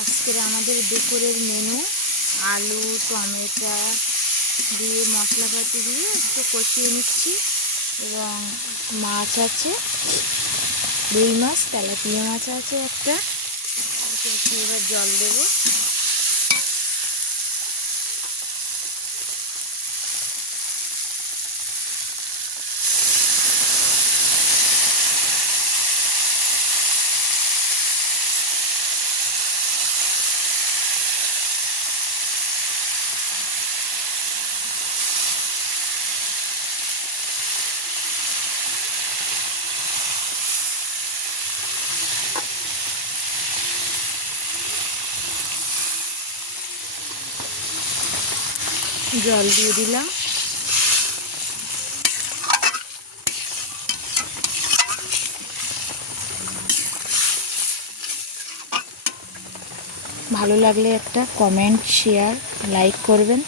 আজকের আমাদের দুপুরের মেনু আলু টমেটো দিয়ে মশলাপাতি দিয়ে একটু কষিয়ে নিচ্ছি এবং মাছ আছে, রুই মাছ, তেলাপিয়া মাছ আছে একটা। এবার জল দেবো। জল দিয়ে দিলাম। ভালো লাগলে একটা কমেন্ট, শেয়ার, লাইক করবেন।